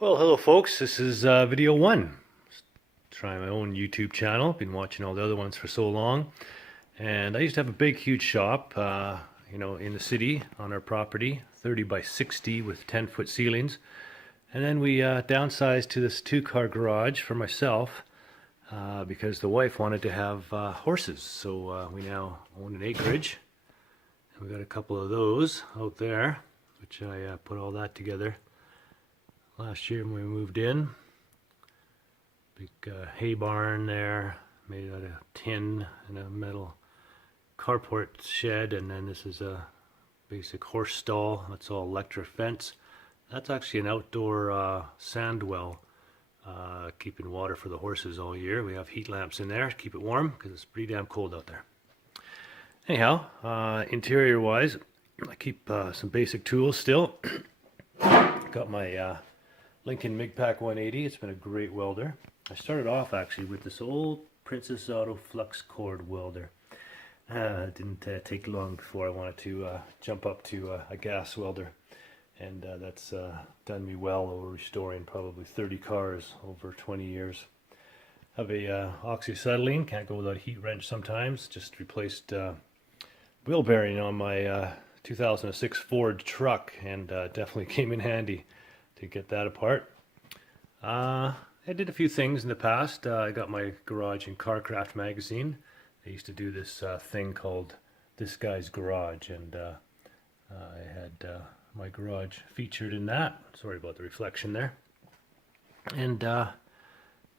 Well, hello folks, this is video one. Trying my own YouTube channel. Been watching all the other ones for so long. And I used to have a big, huge shop, in the city on our property, 30 by 60 with 10-foot ceilings. And then we downsized to this two-car garage for myself because the wife wanted to have horses. So we now own an acreage. And we got a couple of those out there, which I put all that together last year when we moved in. Big hay barn there, made out of tin and a metal carport shed, and then this is a basic horse stall. That's all electric fence. That's actually an outdoor sand well, keeping water for the horses all year. We have heat lamps in there to keep it warm because it's pretty damn cold out there. Anyhow, interior wise, I keep some basic tools still. Got my Lincoln MigPack 180. It's been a great welder. I started off actually with this old Princess Auto flux cord welder. It didn't take long before I wanted to jump up to a gas welder, and that's done me well over restoring probably 30 cars over 20 years. Have a oxyacetylene, can't go without a heat wrench sometimes. Just replaced wheel bearing on my 2006 Ford truck, and definitely came in handy to get that apart. I did a few things in the past. I got my garage in Carcraft magazine. They used to do this thing called This Guy's Garage, and I had my garage featured in that. Sorry about the reflection there. And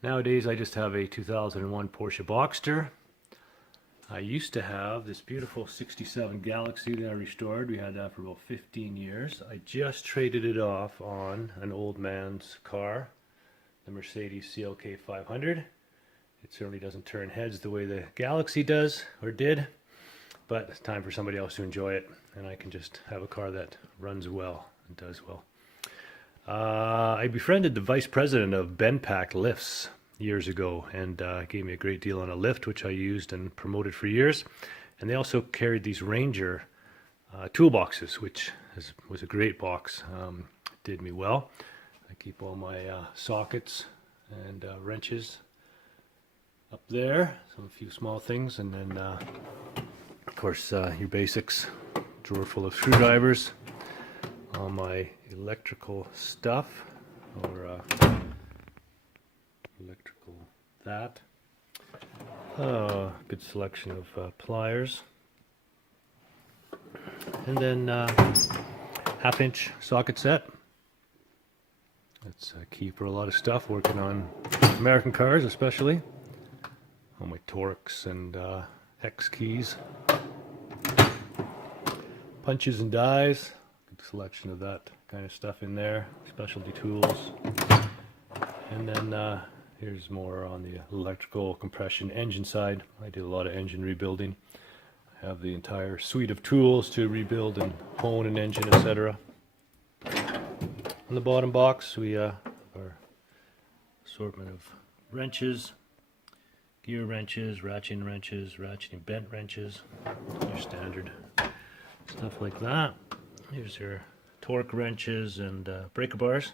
nowadays I just have a 2001 Porsche Boxster. I used to have this beautiful 67 Galaxy that I restored. We had that for about 15 years. I just traded it off on an old man's car, the Mercedes CLK 500. It certainly doesn't turn heads the way the Galaxy does, or did, but it's time for somebody else to enjoy it, and I can just have a car that runs well and does well. I befriended the vice president of BenPack lifts years ago, and gave me a great deal on a lift, which I used and promoted for years. And they also carried these Ranger toolboxes, which was a great box. Did me well. I keep all my sockets and wrenches up there, a few small things, and then of course your basics, drawer full of screwdrivers, all my electrical stuff, or electrical that. Good selection of pliers. And then half-inch socket set. That's key for a lot of stuff, working on American cars especially. All my Torx and hex keys. Punches and dies. Good selection of that kind of stuff in there. Specialty tools. And then here's more on the electrical compression engine side. I did a lot of engine rebuilding. I have the entire suite of tools to rebuild and hone an engine, etc. On the bottom box we have our assortment of wrenches, gear wrenches, ratcheting bent wrenches, your standard stuff like that. Here's your torque wrenches and breaker bars.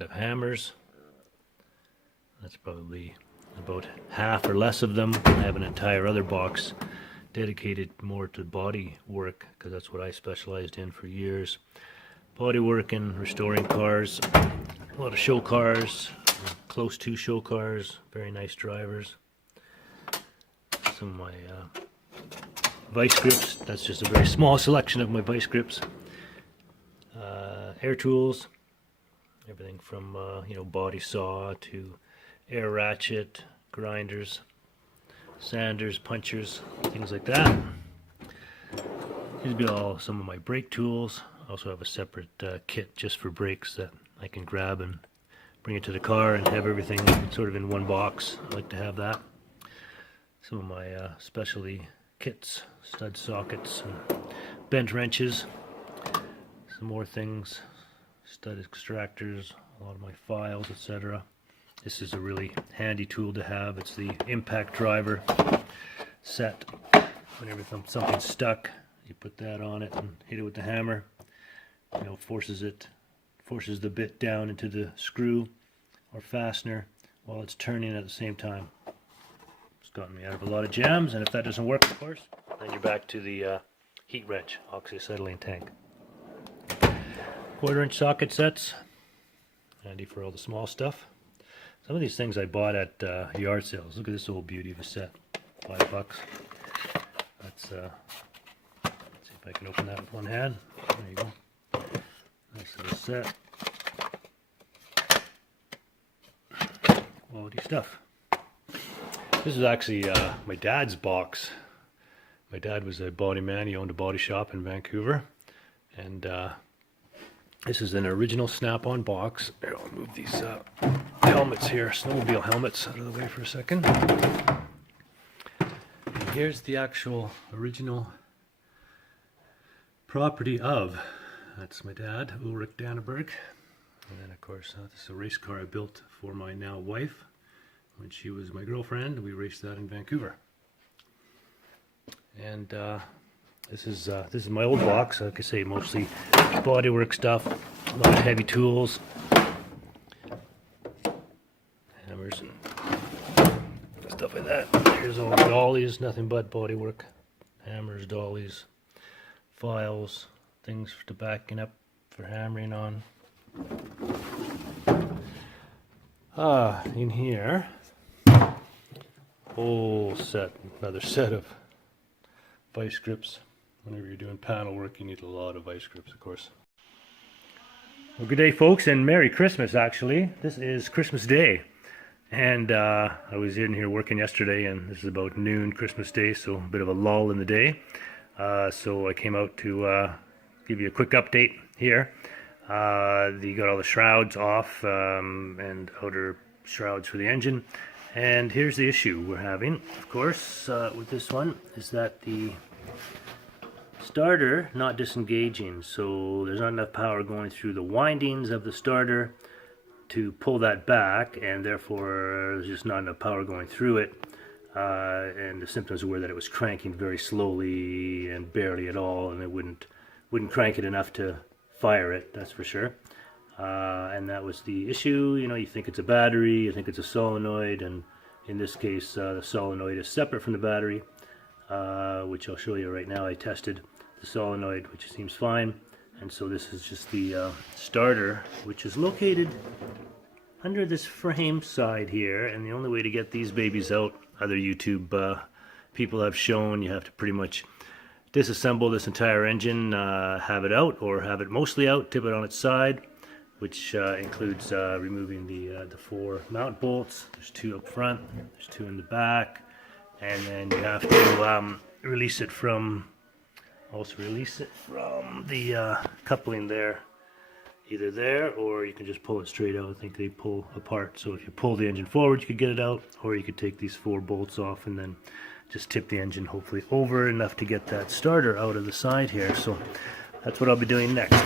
Of hammers. That's probably about half or less of them. I have an entire other box dedicated more to body work, because that's what I specialized in for years. Body work and restoring cars. A lot of show cars, close to show cars, very nice drivers. Some of my vice grips. That's just a very small selection of my vice grips. Air tools. Everything from body saw to air ratchet, grinders, sanders, punchers, things like that. These would be all some of my brake tools. I also have a separate kit just for brakes that I can grab and bring it to the car and have everything sort of in one box. I like to have that. Some of my specialty kits, stud sockets, and bent wrenches. Some more things. Stud extractors, a lot of my files, etc. This is a really handy tool to have. It's the impact driver set. Whenever something's stuck, you put that on it and hit it with the hammer. you know, forces the bit down into the screw or fastener while it's turning at the same time. It's gotten me out of a lot of jams, and if that doesn't work, of course, then you're back to the heat wrench, oxyacetylene tank. 1/4-inch socket sets, handy for all the small stuff. Some of these things I bought at yard sales. Look at this old beauty of a set, $5. That's let's see if I can open that with one hand. There you go. Nice little set. Quality stuff. This is actually my dad's box. My dad was a body man. He owned a body shop in Vancouver, and this is an original snap-on box. Here, I'll move these helmets here, snowmobile helmets, out of the way for a second. And here's the actual original property of, that's my dad, Ulrich Danneberg. And then of course, this is a race car I built for my now wife when she was my girlfriend. We raced that in Vancouver. And this is my old box. Like I say, mostly bodywork stuff, a lot of heavy tools, hammers and stuff like that. Here's all the dollies, nothing but bodywork, hammers, dollies, files, things to backing up for hammering on. In here, whole set, another set of vice grips. Whenever you're doing panel work, you need a lot of vice grips, of course. Well, good day, folks, and Merry Christmas, actually. This is Christmas Day. And I was in here working yesterday, and this is about noon Christmas Day, so a bit of a lull in the day. So I came out to give you a quick update here. You got all the shrouds off and outer shrouds for the engine. And here's the issue we're having, of course, with this one, is that the starter not disengaging. So there's not enough power going through the windings of the starter to pull that back, and therefore there's just not enough power going through it. And the symptoms were that it was cranking very slowly and barely at all, and it wouldn't crank it enough to fire it, that's for sure. And that was the issue. You know, you think it's a battery, you think it's a solenoid, and in this case the solenoid is separate from the battery, which I'll show you right now. I tested the solenoid, which seems fine, and so this is just the starter, which is located under this frame side here. And the only way to get these babies out, other YouTube people have shown, you have to pretty much disassemble this entire engine, have it out, or have it mostly out, tip it on its side, which includes removing the 4 mount bolts. There's 2 up front, there's 2 in the back, and then you have to release it from the coupling there, either there, or you can just pull it straight out. I think they pull apart, so if you pull the engine forward you could get it out, or you could take these 4 bolts off and then just tip the engine hopefully over enough to get that starter out of the side here. So that's what I'll be doing next.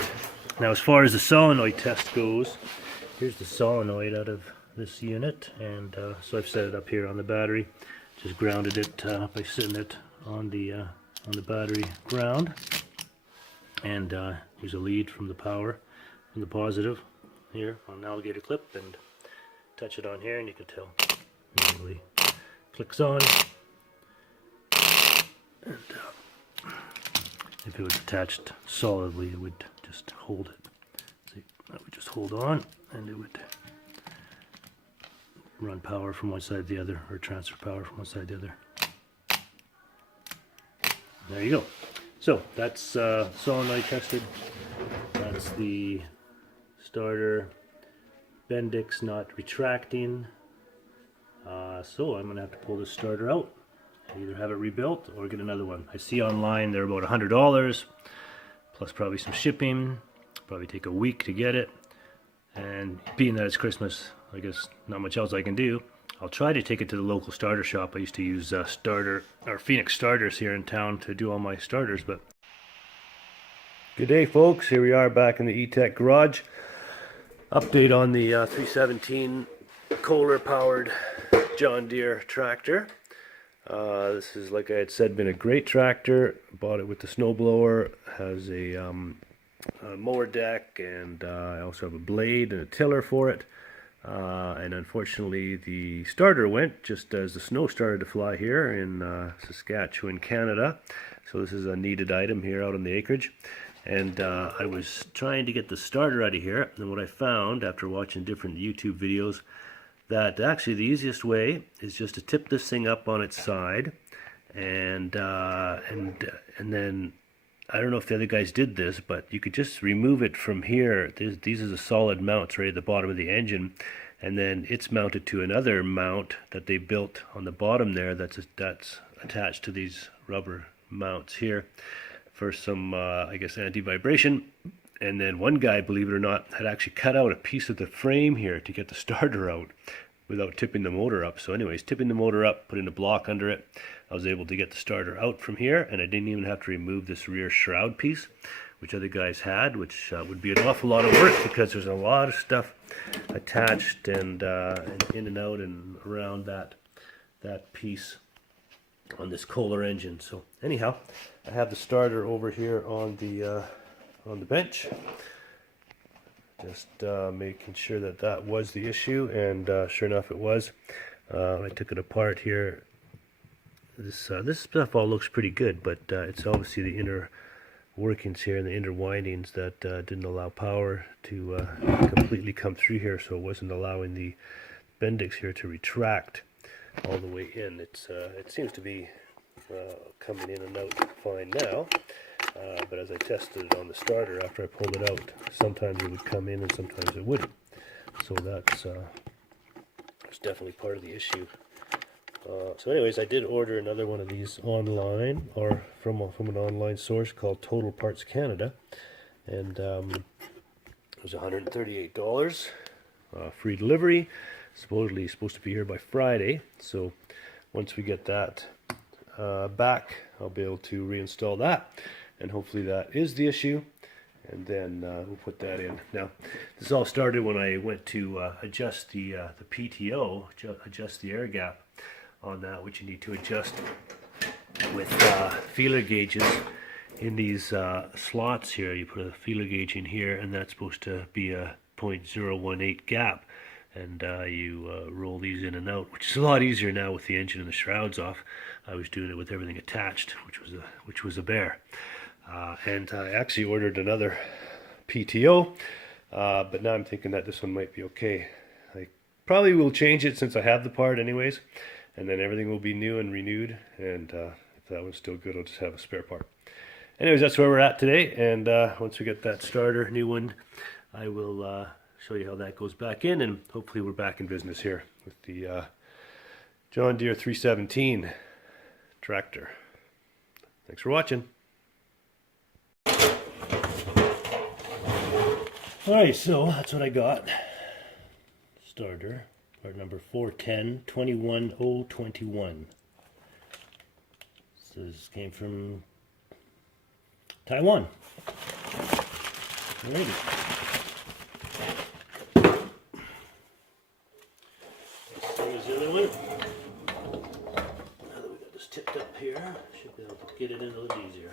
Now, as far as the solenoid test goes, here's the solenoid out of this unit, and so I've set it up here on the battery. Just grounded it by sitting it on the battery ground, and here's a lead from the power, from the positive here on an alligator clip, and touch it on here, and you can tell it really clicks on. And if it was attached solidly, it would just hold it. See, that would just hold on, and it would run power from one side to the other, or transfer power from one side to the other. There you go. So that's solenoid tested. That's the starter Bendix not retracting. So I'm gonna have to pull this starter out, either have it rebuilt or get another one. I see online they're about $100, plus probably some shipping. Probably take a week to get it. And being that it's Christmas, I guess not much else I can do. I'll try to take it to the local starter shop. I used to use Phoenix starters here in town to do all my starters. But good day, folks. Here we are back in the E-Tech garage. Update on the 317 Kohler powered John Deere tractor. This is, like I had said, been a great tractor. Bought it with the snowblower. Has a mower deck, and I also have a blade and a tiller for it. And unfortunately, the starter went just as the snow started to fly here in Saskatchewan, Canada. So this is a needed item here out on the acreage. And I was trying to get the starter out of here, and what I found after watching different YouTube videos, that actually the easiest way is just to tip this thing up on its side, and then I don't know if the other guys did this, but you could just remove it from here. These are the solid mounts right at the bottom of the engine, and then it's mounted to another mount that they built on the bottom there that's attached to these rubber mounts here for some, I guess, anti-vibration. And then one guy, believe it or not, had actually cut out a piece of the frame here to get the starter out without tipping the motor up. So anyways, tipping the motor up, putting a block under it, I was able to get the starter out from here, and I didn't even have to remove this rear shroud piece, which other guys had, which would be an awful lot of work because there's a lot of stuff attached and in and out and around that piece on this Kohler engine. So anyhow, I have the starter over here on the bench, just making sure that was the issue, and sure enough it was. I took it apart here. This stuff all looks pretty good, but it's obviously the inner workings here and the inner windings that didn't allow power to completely come through here, so it wasn't allowing the Bendix here to retract all the way in. It seems to be coming in and out fine now, but as I tested it on the starter after I pulled it out, sometimes it would come in and sometimes it wouldn't. So that's definitely part of the issue. So anyways, I did order another one of these online, or from an online source called Total Parts Canada, and it was $138, free delivery. Supposedly supposed to be here by Friday, so once we get that back, I'll be able to reinstall that, and hopefully that is the issue, and then we'll put that in. Now, this all started when I went to adjust the PTO, adjust the air gap on that, which you need to adjust with feeler gauges in these slots here. You put a feeler gauge in here, and that's supposed to be a 0.018 gap. And you roll these in and out, which is a lot easier now with the engine and the shrouds off. I was doing it with everything attached, which was a bear. And I actually ordered another PTO, but now I'm thinking that this one might be okay. I probably will change it since I have the part anyways, and then everything will be new and renewed. And if that one's still good, I'll just have a spare part. Anyways, that's where we're at today. And once we get that starter, new one, I will show you how that goes back in, and hopefully we're back in business here with the John Deere 317 tractor. Thanks for watching. Alright, so that's what I got. Starter, part number 410-21021. This came from Taiwan. Alrighty. Now that we got this tipped up here, should be able to get it in a little easier.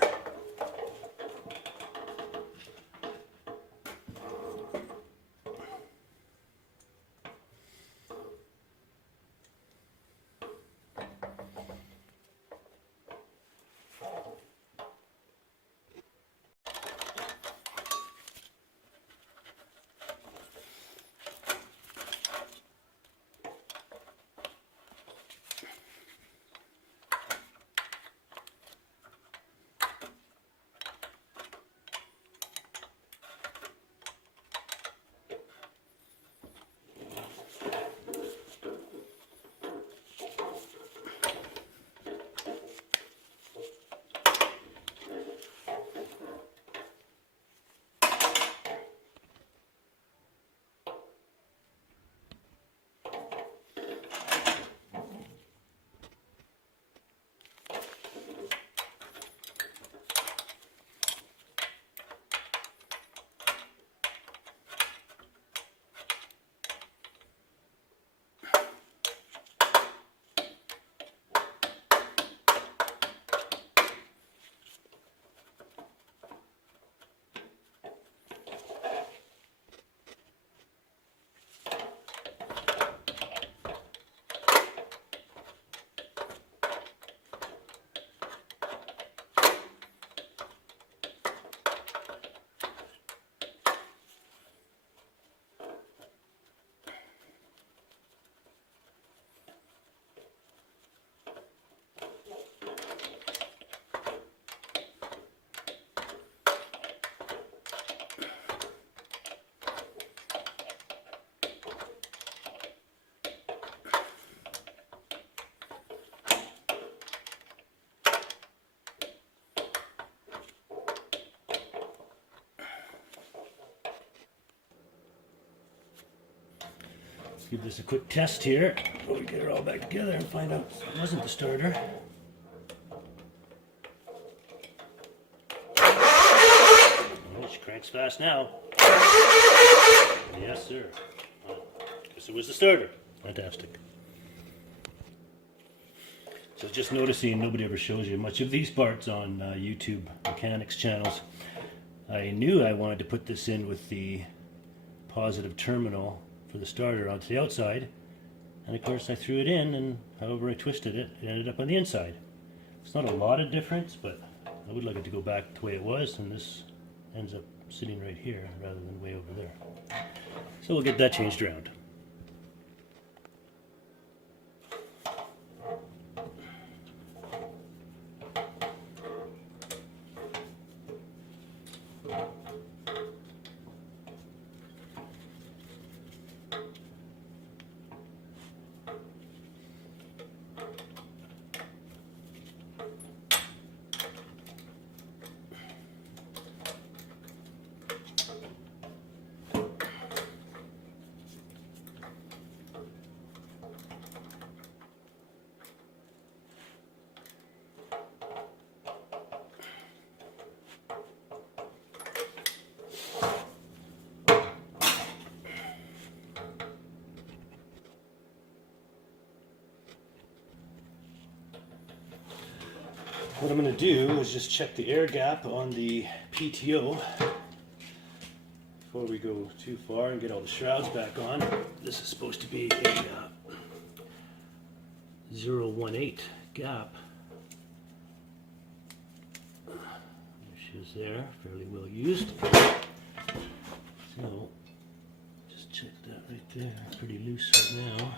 give this a quick test here before we get it all back together and find out it wasn't the starter. Well, she cranks fast now. Yes, sir. Well, guess it was the starter. Fantastic. So just noticing nobody ever shows you much of these parts on YouTube mechanics channels. I knew I wanted to put this in with the positive terminal for the starter onto the outside, and of course I threw it in, and however I twisted it, it ended up on the inside. It's not a lot of difference, but I would like it to go back the way it was, and this ends up sitting right here rather than way over there. So we'll get that changed around. What I'm going to do is just check the air gap on the PTO before we go too far and get all the shrouds back on. This is supposed to be a 0.18 gap. There she is there, fairly well used. So, just check that right there, pretty loose right now.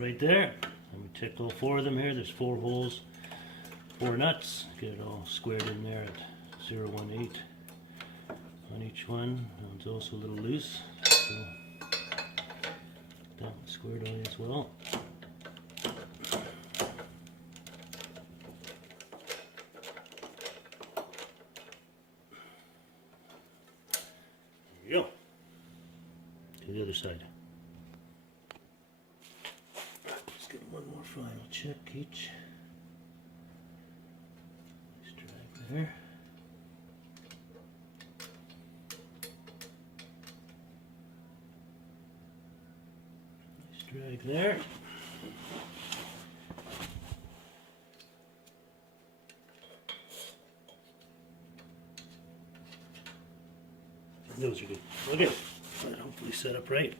Right there, and we check all 4 of them here. There's 4 holes, 4 nuts. Get it all squared in there at 0.18 on each one. That one's also a little loose, so that one's squared away as well. There you go. To the other side. One more final check each. Nice drag there. Nice drag there. Those are good. Okay, that hopefully set up right.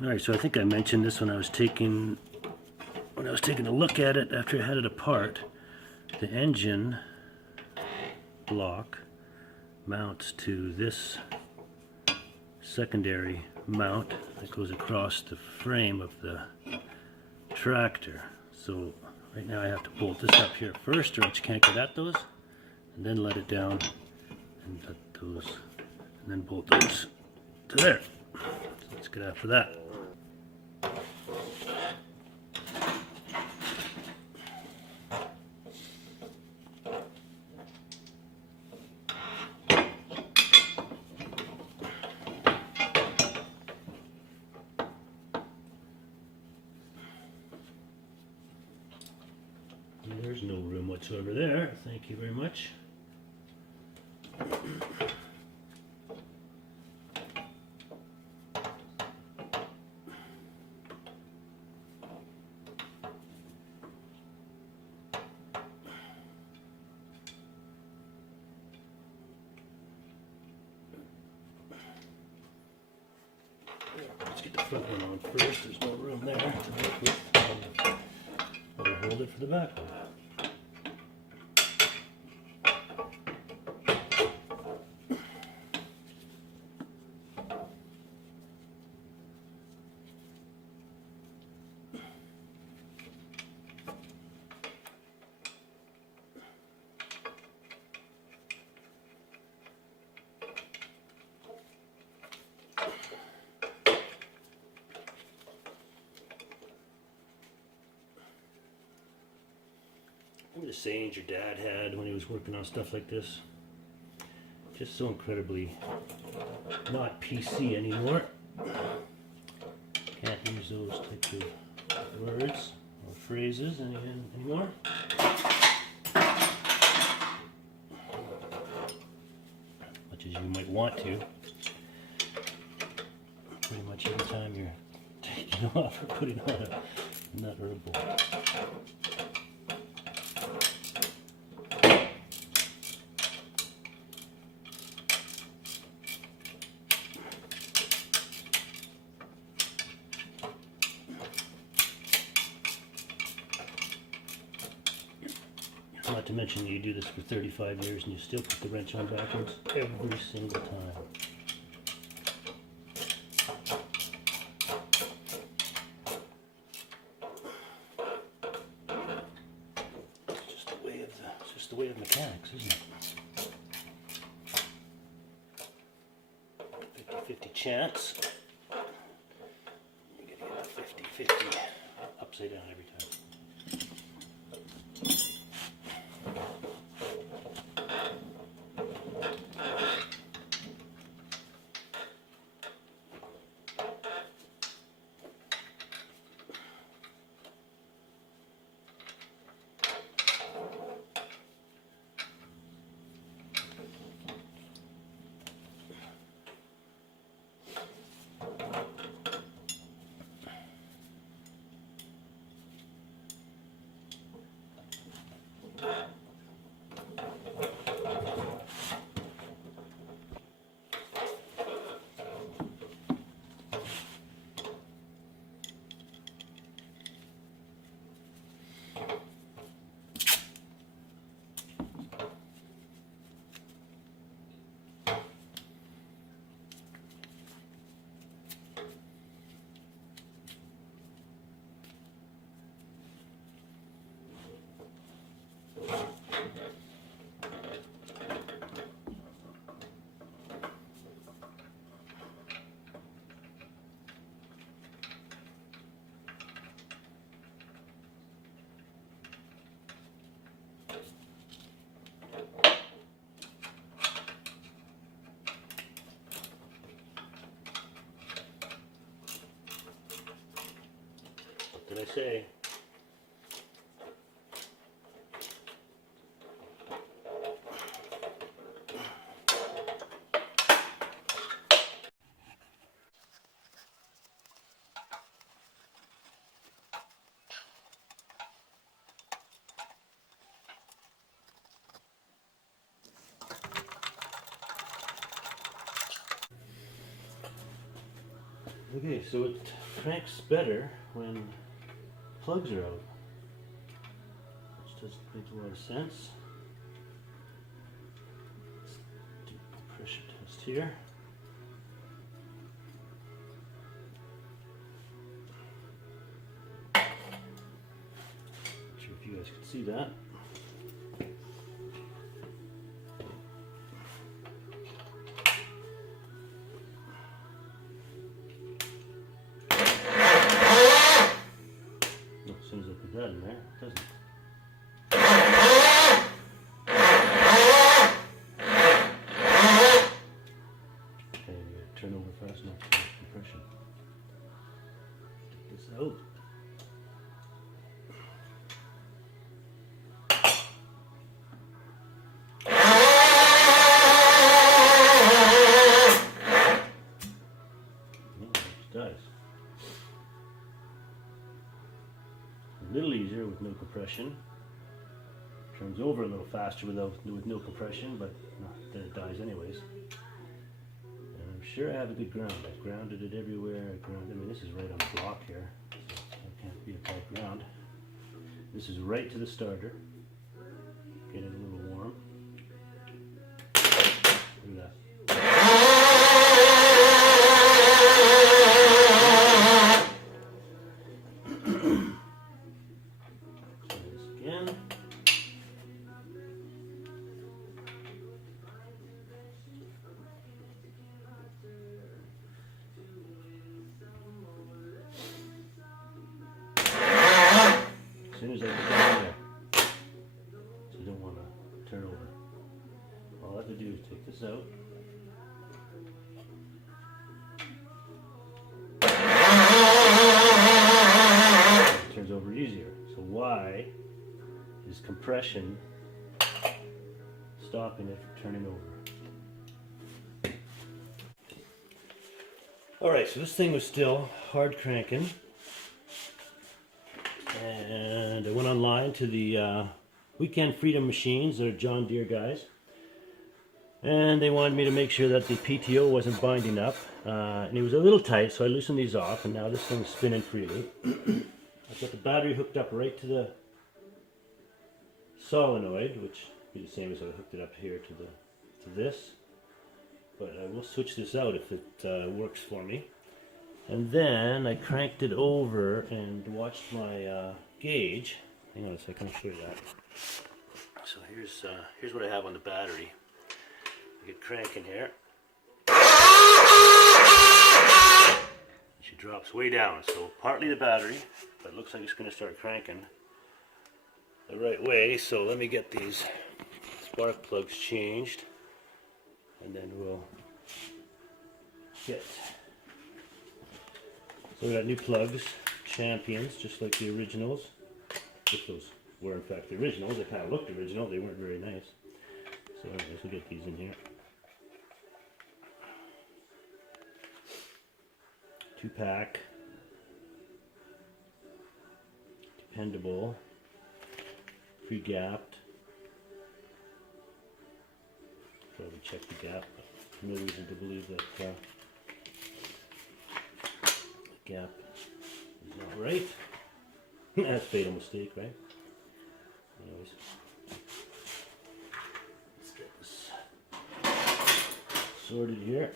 Alright, so I think I mentioned this when I was taking a look at it after I had it apart. The engine block mounts to this secondary mount that goes across the frame of the tractor. So right now I have to bolt this up here first, or else you can't get at those, and then let it down and let those, and then bolt those to there. So let's get after that. There's no room whatsoever there. Thank you very much. Let's get the front one on first. There's no room there to work with. Better hold it for the back one. Remember the sayings your dad had when he was working on stuff like this? Just so incredibly not PC anymore. Can't use those types of words or phrases anymore. Much as you might want to. Pretty much every time you're taking off or putting on a nut or a bolt. Not to mention you do this for 35 years and you still put the wrench on backwards every single time. It's just the way of mechanics, isn't it? 50-50 chance. You're gonna get a 50-50 upside down every time. What did I say? Okay, so it cranks better when plugs are out, which does make a lot of sense. Let's do a pressure test here. Not sure if you guys can see that. As soon as I put that in there, it doesn't. Okay, you gotta turn over fast enough to get compression. Take this out. It does. A little easier with no compression. Turns over a little faster with no compression, but then it dies anyways. And I'm sure I have a good ground. I've grounded it everywhere. I mean, this is right on the block here, so I can't be a bad ground. This is right to the starter. Get it a little warm. Look at that. As soon as I put that in there, so you don't want to turn over. All I have to do is take this out. It turns over easier. So why is compression stopping it from turning over? Alright, so this thing was still hard cranking. And I went online to the Weekend Freedom Machines. They're John Deere guys. And they wanted me to make sure that the PTO wasn't binding up. And it was a little tight, so I loosened these off, and now this thing's spinning freely. I've got the battery hooked up right to the solenoid, which would be the same as I hooked it up here to this. But I will switch this out if it works for me. And then I cranked it over and watched my gauge. Hang on a second, I'll show you that. So here's what I have on the battery. I get cranking here. She drops way down, so partly the battery, but it looks like it's going to start cranking the right way. So let me get these spark plugs changed, and then we'll get. So we got new plugs, Champions, just like the originals. If those were in fact the originals, they kind of looked original, they weren't very nice. So anyways, we'll get these in here. 2-pack, dependable, pre-gapped. Probably check the gap, but no reason to believe that gap is not right. That's a fatal mistake, right? Anyways, let's get this sorted here.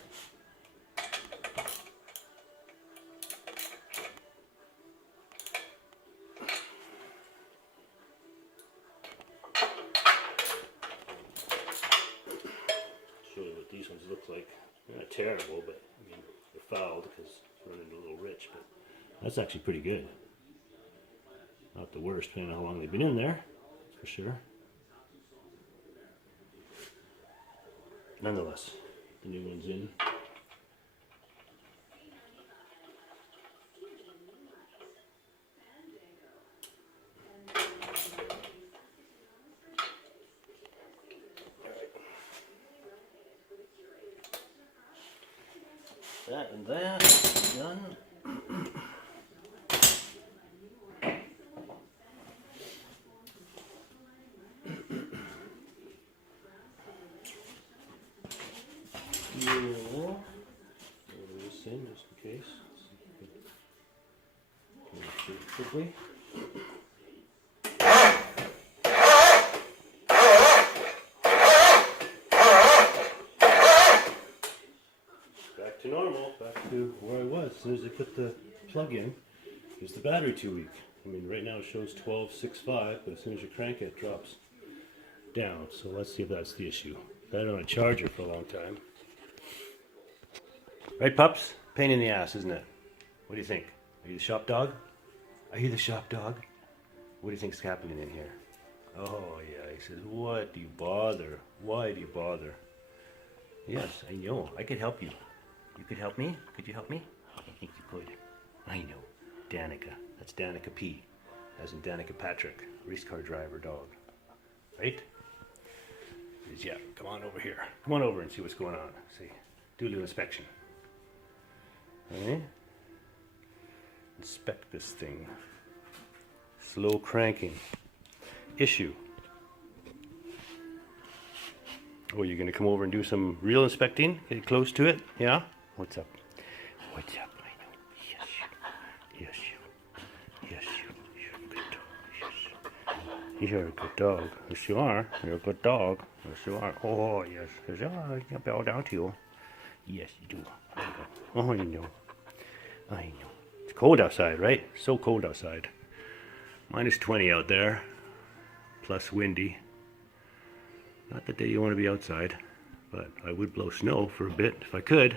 Show you what these ones look like. They're not terrible, but I mean they're fouled because it's running a little rich, but that's actually pretty good. Not the worst, depending on how long they've been in there, for sure. Nonetheless, the new one's in. That and that, done. Throw this in just in case. basically. Back to normal, back to where I was. As soon as I put the plug in, is the battery too weak? I mean, right now it shows 12.65, but as soon as you crank it, it drops down. So let's see if that's the issue. I've had it on a charger for a long time. Right, pups? Pain in the ass, isn't it? What do you think? Are you the shop dog? Are you the shop dog? What do you think's happening in here? Oh, yeah, he says, what do you bother? Why do you bother? Yes, I know. I could help you. You could help me? Could you help me? I think you could. I know. Danica. That's Danica P. As in Danica Patrick, race car driver dog. Right? He says, yeah, come on over here. Come on over and see what's going on. See, do a little inspection. Okay? Inspect this thing. Slow cranking. Issue. Oh, you're going to come over and do some real inspecting? Get close to it? Yeah? What's up? What's up? I know. Yes, you. Yes, you. Yes, you. You're a good dog. Yes. You're a good dog. Yes, you are. You're a good dog. Yes, you are. Oh, yes. Yes, you are. I can bow down to you. Yes, you do. Oh, I know. I know. It's cold outside, right? So cold outside. Minus 20 out there. Plus windy. Not the day you want to be outside, but I would blow snow for a bit if I could.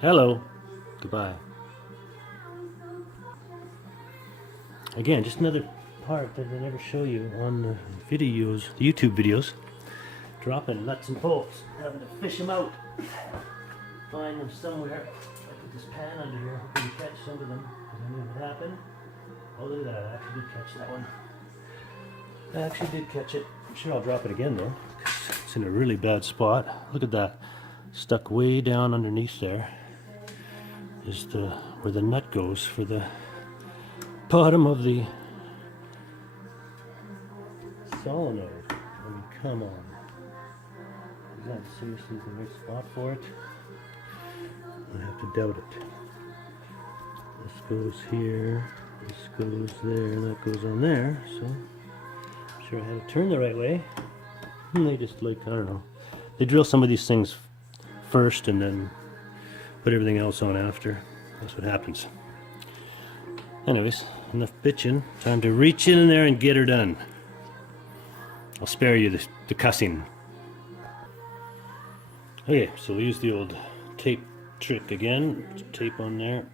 Hello. Goodbye. Again, just another part that they never show you on the videos, the YouTube videos. Dropping nuts and bolts, having to fish them out, find them somewhere. I put this pan under here, hoping to catch some of them, because I knew it would happen. Oh, look at that, I actually did catch that one. I actually did catch it. I'm sure I'll drop it again though, because it's in a really bad spot. Look at that, stuck way down underneath there is where the nut goes for the bottom of the solenoid. I mean, come on. Is that seriously the right spot for it? I have to doubt it. This goes here, this goes there, and that goes on there, so I'm sure I had to turn the right way. And they just, like, I don't know. They drill some of these things first and then put everything else on after. That's what happens. Anyways, enough bitching. Time to reach in there and get her done. I'll spare you the cussing. Okay, so we'll use the old tape trick again. Tape on there.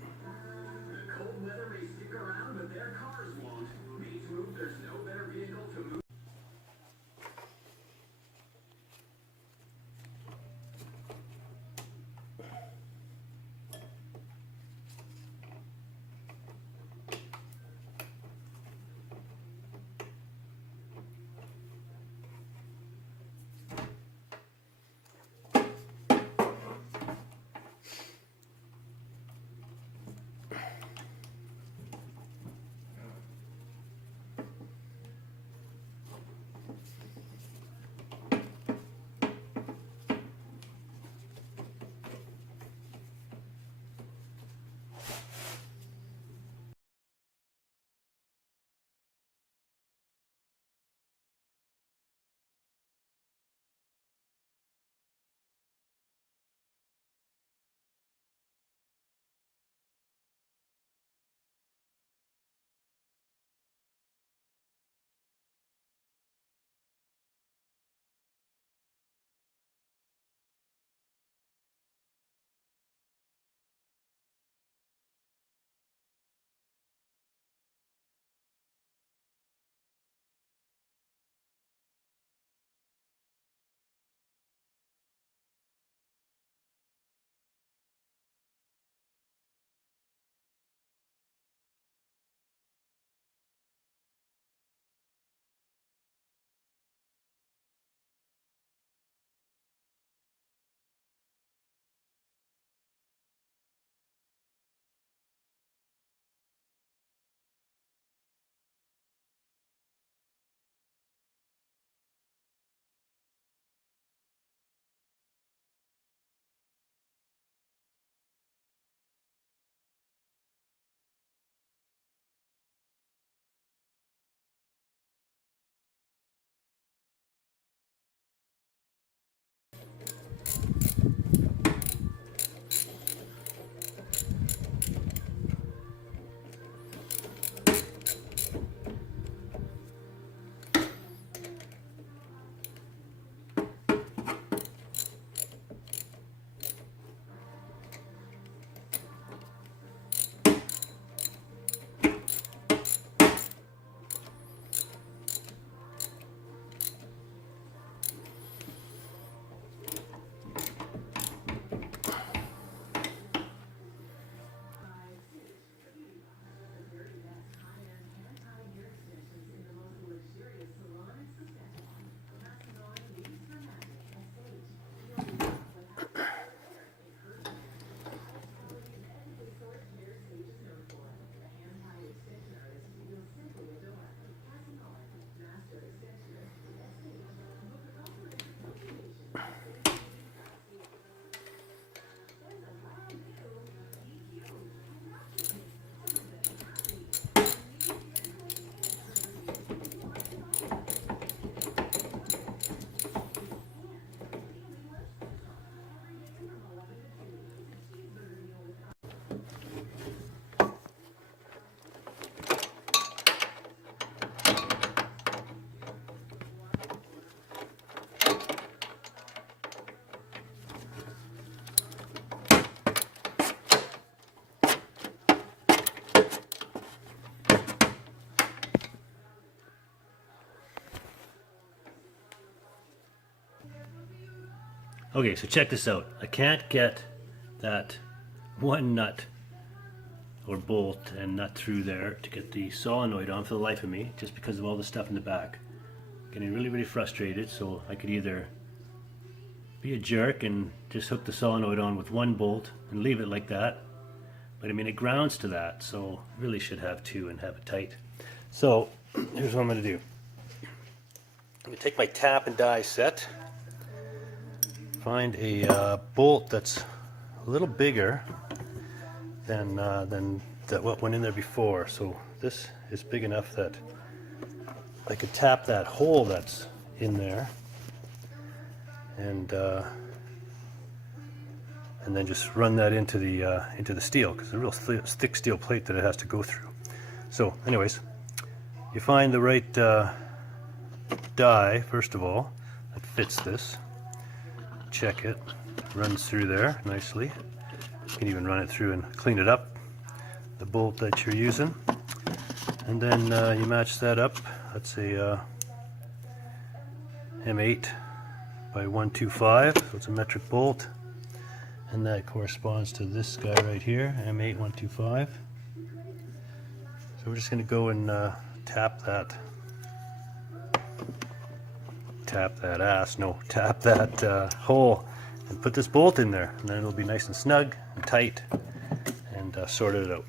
Okay, so check this out. I can't get that one nut or bolt and nut through there to get the solenoid on for the life of me, just because of all the stuff in the back. Getting really frustrated, so I could either be a jerk and just hook the solenoid on with one bolt and leave it like that, but I mean it grounds to that, so really should have two and have it tight. So here's what I'm going to do. I'm going to take my tap and die set, find a bolt that's a little bigger than what went in there before. So this is big enough that I could tap that hole that's in there and then just run that into the steel, because it's a real thick steel plate that it has to go through. So anyways, you find the right die first of all that fits this. Check it, runs through there nicely. You can even run it through and clean it up, the bolt that you're using, and then you match that up. That's a M8 by 125, so it's a metric bolt, and that corresponds to this guy right here, M8 125. So we're just going to go and tap that hole and put this bolt in there, and then it'll be nice and snug and tight and sorted it out.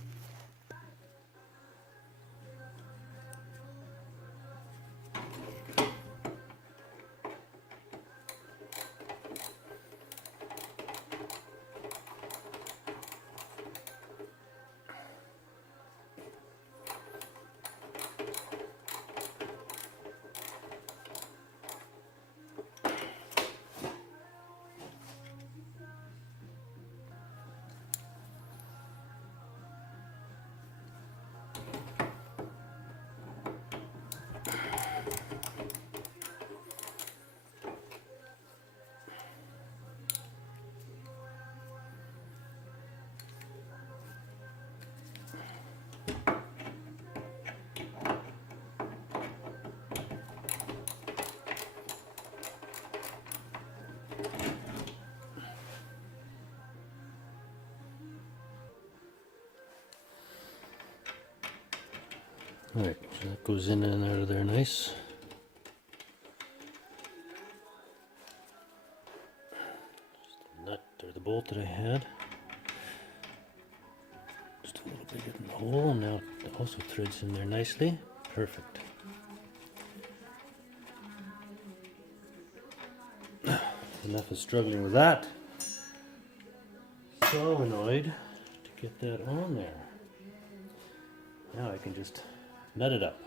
Alright, so that goes in and out of there nice. Just the nut or the bolt that I had. Just a little bigger than the hole. Now it also threads in there nicely. Perfect. Enough of struggling with that solenoid to get that on there. Now I can just nut it up.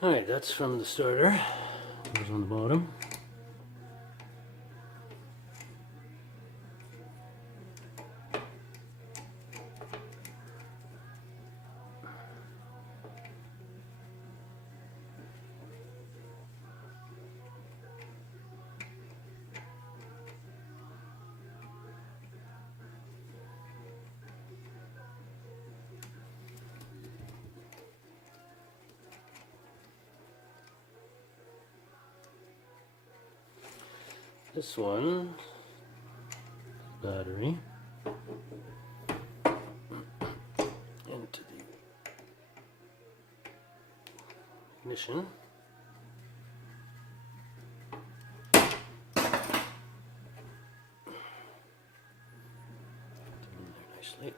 Alright, that's from the starter. Goes on the bottom. This one, battery, into the ignition. In there nicely.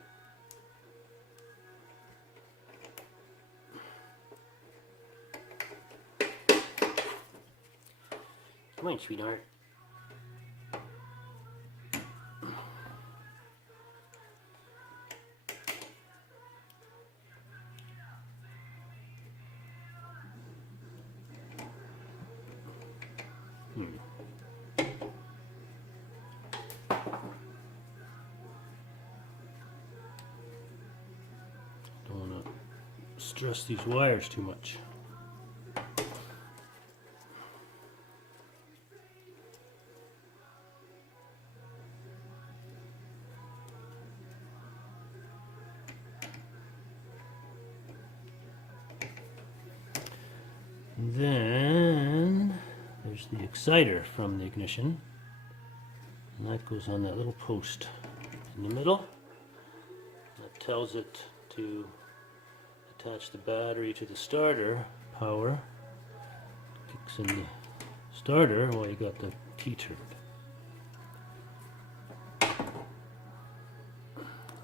Come on, sweetheart. Don't want to stress these wires too much. Then there's the exciter from the ignition, and that goes on that little post in the middle. That tells it to attach the battery to the starter. Power kicks in the starter while you got the key turned.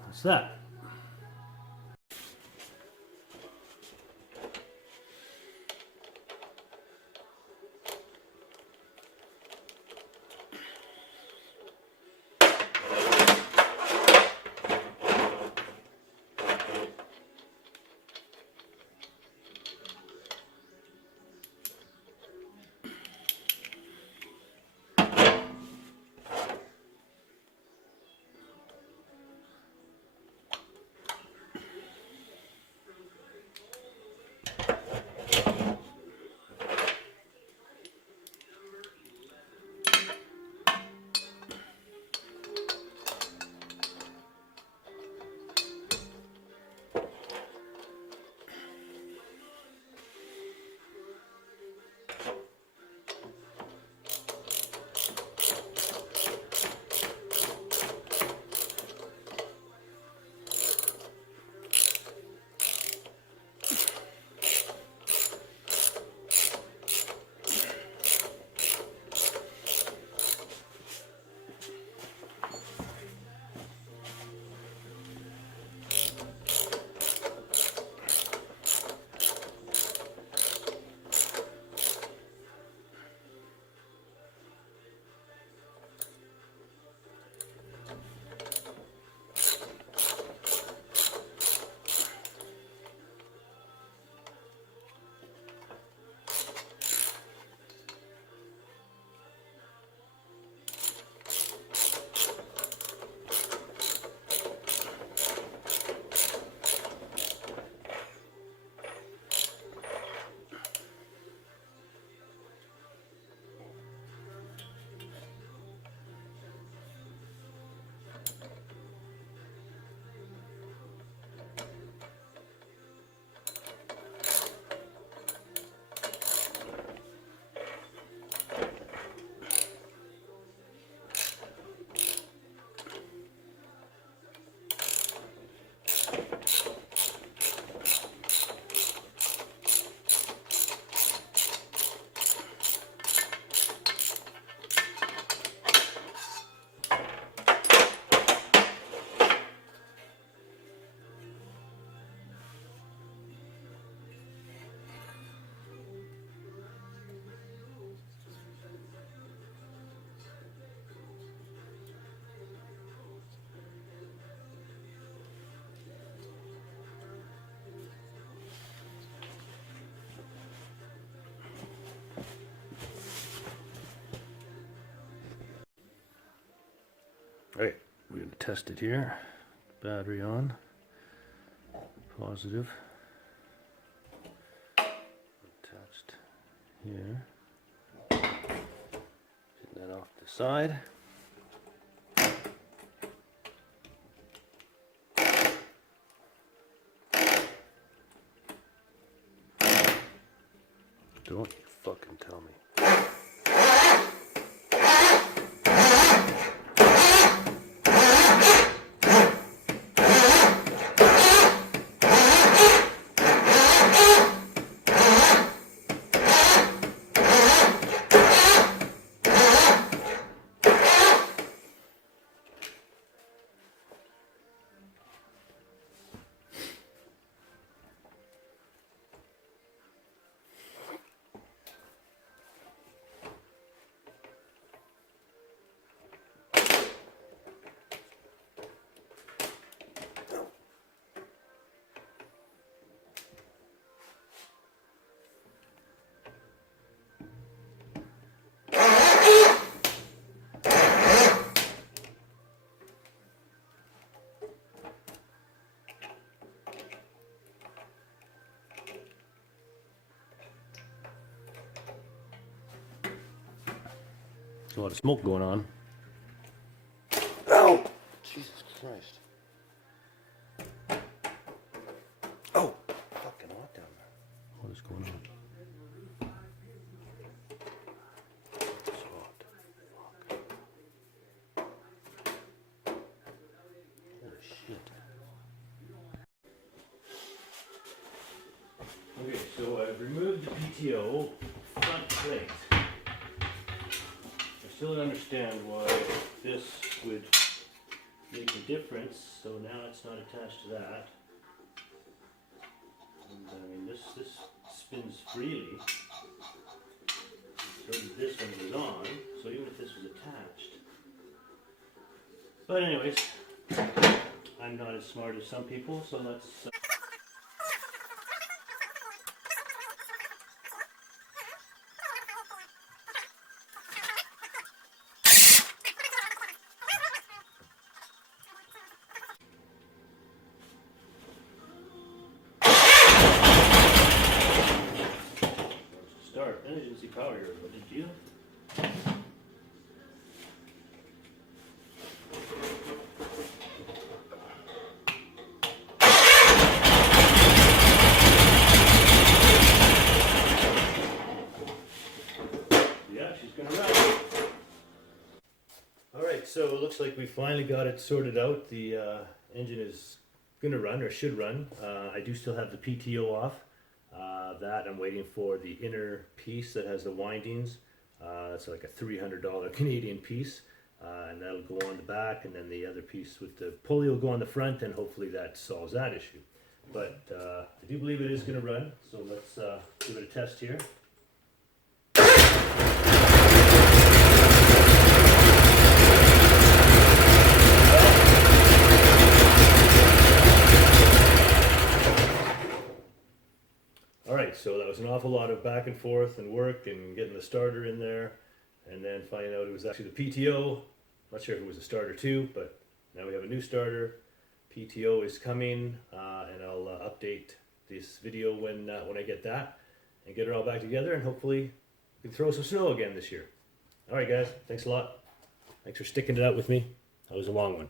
That's that. Alright, we're going to test it here. Battery on. Positive. Attached here. Get that off the side. Don't you fucking tell me. There's a lot of smoke going on. Ow! Jesus Christ. Oh! Fucking hot down there. What is going on? It's hot. Fuck. Holy shit. Okay, so I've removed the PTO front plate. I still don't understand why this would make a difference, so now it's not attached to that. And, I mean, this spins freely. So this one was on, so even if this was attached. But anyways, I'm not as smart as some people, so let's... start. I didn't see power here, but did you? Yeah, she's gonna run. Alright, so it looks like we finally got it sorted out. The engine is gonna run, or should run. I do still have the PTO off. That I'm waiting for the inner piece that has the windings. It's like a $300 Canadian piece, and that'll go on the back, and then the other piece with the pulley will go on the front, and hopefully that solves that issue. But I do believe it is going to run, so let's give it a test here. Alright, so that was an awful lot of back and forth and work and getting the starter in there, and then finding out it was actually the PTO. Not sure if it was a starter too, but now we have a new starter. PTO is coming, and I'll update this video when I get that and get it all back together, and hopefully we can throw some snow again this year. Alright guys, thanks a lot. Thanks for sticking it out with me. That was a long one.